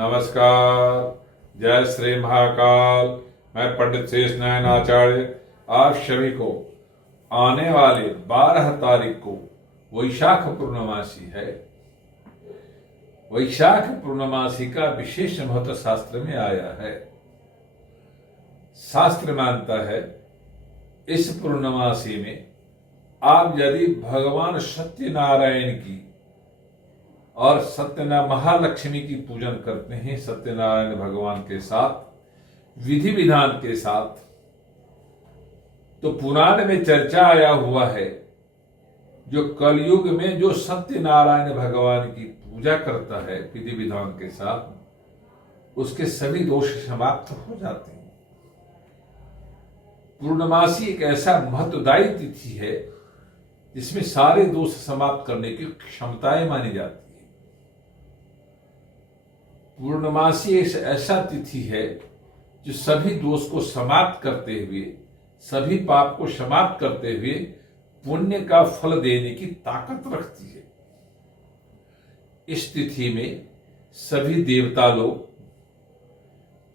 नमस्कार। जय श्री महाकाल। मैं पंडित शेष नारायण आचार्य आप सभी को आने वाले 12 तारीख को वैशाख पूर्णमासी है। वैशाख पूर्णमासी का विशेष महत्व शास्त्र में आया है। शास्त्र मानता है इस पूर्णमासी में आप यदि भगवान सत्यनारायण की और सत्यनारायण महालक्ष्मी की पूजन करते हैं, सत्यनारायण भगवान के साथ विधि विधान के साथ, तो पुराण में चर्चा आया हुआ है जो कलयुग में जो सत्यनारायण भगवान की पूजा करता है विधि विधान के साथ, उसके सभी दोष समाप्त हो जाते हैं। पूर्णमासी एक ऐसा महत्वदायी तिथि है जिसमें सारे दोष समाप्त करने की क्षमताएं मानी जाती है। पूर्णमासी एक ऐसा तिथि है जो सभी दोष को समाप्त करते हुए, सभी पाप को समाप्त करते हुए पुण्य का फल देने की ताकत रखती है। इस तिथि में सभी देवता लोग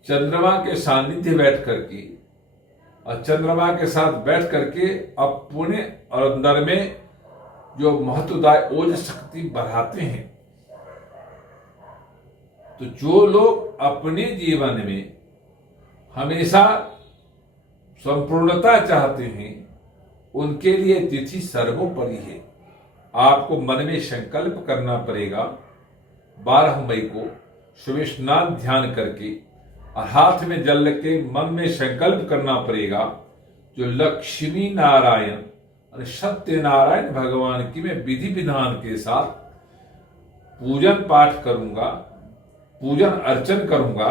चंद्रमा के सानिध्य बैठ करके और चंद्रमा के साथ बैठ करके अपने अंदर में जो महत्वदायी ओज शक्ति बढ़ाते हैं। तो जो लोग अपने जीवन में हमेशा संपूर्णता चाहते हैं, उनके लिए तिथि सर्वोपरि है। आपको मन में संकल्प करना पड़ेगा 12 मई को सुबह स्नान ध्यान करके, और हाथ में जल लेके मन में संकल्प करना पड़ेगा जो लक्ष्मी नारायण और सत्यनारायण भगवान की मैं विधि विधान के साथ पूजन पाठ करूंगा, पूजन अर्चन करूंगा,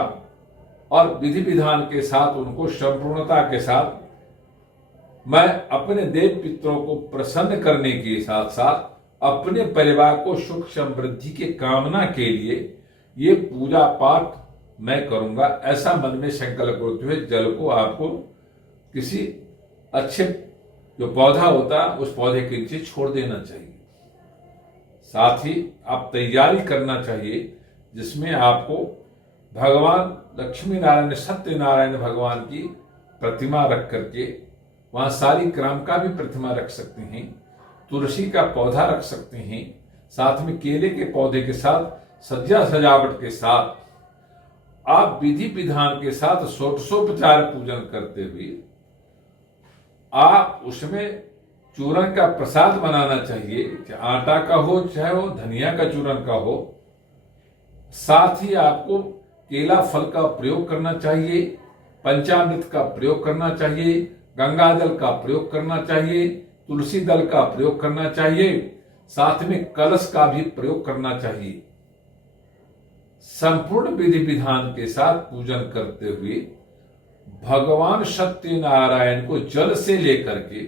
और विधि विधान के साथ उनको संपूर्णता के साथ मैं अपने देव पितरों को प्रसन्न करने के साथ साथ अपने परिवार को सुख समृद्धि के कामना के लिए ये पूजा पाठ मैं करूंगा। ऐसा मन में संकल्प करते हुए जल को आपको किसी अच्छे जो पौधा होता है उस पौधे के नीचे छोड़ देना चाहिए। साथ ही आप तैयारी करना चाहिए जिसमें आपको भगवान लक्ष्मी नारायण सत्यनारायण भगवान की प्रतिमा रख करके, वहां सारी ग्राम का भी प्रतिमा रख सकते हैं, तुलसी का पौधा रख सकते हैं, साथ में केले के पौधे के साथ सज्जा सजावट के साथ आप विधि विधान के साथ षोडशोपचार पूजन करते हुए आप उसमें चूरन का प्रसाद बनाना चाहिए, चाहे आटा का हो चाहे वो धनिया का चूरन का हो। साथ ही आपको केला फल का प्रयोग करना चाहिए, पंचामृत का प्रयोग करना चाहिए, गंगा जल का प्रयोग करना चाहिए, तुलसी दल का प्रयोग करना चाहिए, साथ में कलश का भी प्रयोग करना चाहिए। संपूर्ण विधि विधान के साथ पूजन करते हुए भगवान सत्यनारायण को जल से लेकर के,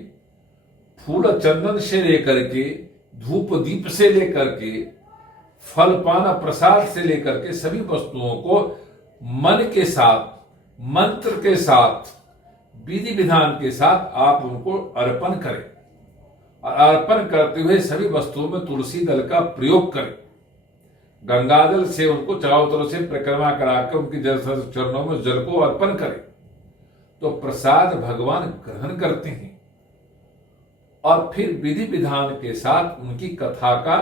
फूल चंदन से लेकर के, धूप दीप से लेकर के, फल पान प्रसाद से लेकर के सभी वस्तुओं को मन के साथ, मंत्र के साथ, विधि विधान के साथ आप उनको अर्पण करें, और अर्पण करते हुए सभी वस्तुओं में तुलसी दल का प्रयोग करें। गंगाजल से उनको चारों तरफ से परिक्रमा कराकर उनकी चरणों में जल को अर्पण करें, तो प्रसाद भगवान ग्रहण करते हैं। और फिर विधि विधान के साथ उनकी कथा का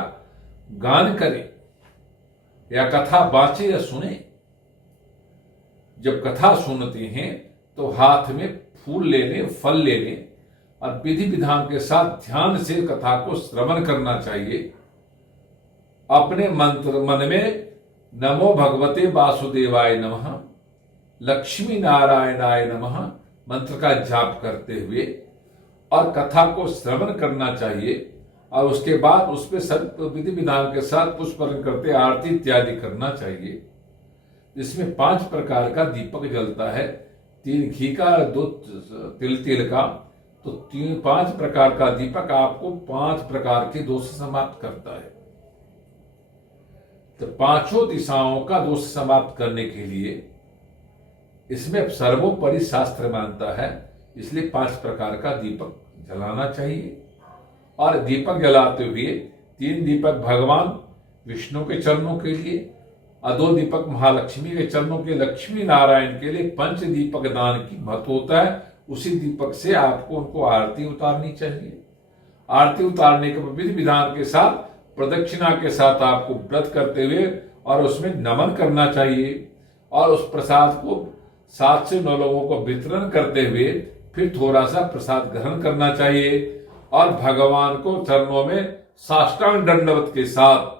गान करें या कथा बांचे या सुने। जब कथा सुनते हैं तो हाथ में फूल ले लें, फल ले लें, और विधि विधान के साथ ध्यान से कथा को श्रवण करना चाहिए। अपने मंत्र मन में नमो भगवते वासुदेवाय नमः, लक्ष्मी नारायणाय नमः मंत्र का जाप करते हुए और कथा को श्रवण करना चाहिए। और उसके बाद उस पर सब विधि विधान के साथ पुष्प अर्पण करते आरती इत्यादि करना चाहिए। इसमें 5 प्रकार का दीपक जलता है, 3 घी का, 2 तिल का, तो 5 प्रकार का दीपक आपको 5 प्रकार के दोष समाप्त करता है। तो 5 दिशाओं का दोष समाप्त करने के लिए इसमें सर्वोपरि शास्त्र मानता है, इसलिए 5 प्रकार का दीपक जलाना चाहिए। और दीपक जलाते हुए 3 दीपक भगवान विष्णु के चरणों के लिए और 2 दीपक महालक्ष्मी के चरणों के लक्ष्मी नारायण के लिए 5 दीपक दान की महत्व होता है। उसी दीपक से आपको उनको आरती उतारनी चाहिए। आरती उतारने के विधि विधान के साथ प्रदक्षिणा के साथ आपको व्रत करते हुए और उसमें नमन करना चाहिए और उस प्रसाद को 7 से 9 लोगों को वितरण करते हुए फिर थोड़ा सा प्रसाद ग्रहण करना चाहिए और भगवान को चरणों में साष्टांग दंडवत के साथ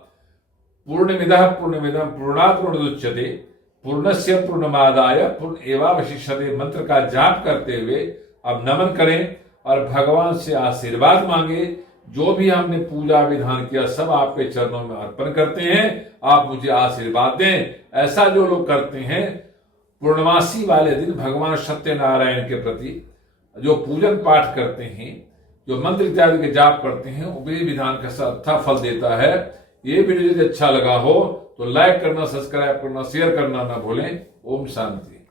पूर्णमिदः पूर्णमिदं पूर्णात् पूर्णमुदच्यते पूर्णस्य पूर्णमादाय पूर्णमेवावशिष्यते मंत्र का जाप करते हुए अब नमन करें और भगवान से आशीर्वाद मांगे। जो भी हमने पूजा विधान किया सब आपके चरणों में अर्पण करते हैं, आप मुझे आशीर्वाद दें। ऐसा जो लोग करते हैं पूर्णमासी वाले दिन भगवान सत्यनारायण के प्रति जो पूजन पाठ करते हैं, जो मंत्र इत्यादि के जाप करते हैं, वो विधि विधान का अच्छा फल देता है। ये वीडियो यदि अच्छा लगा हो तो लाइक करना, सब्सक्राइब करना, शेयर करना ना भूलें। ओम शांति।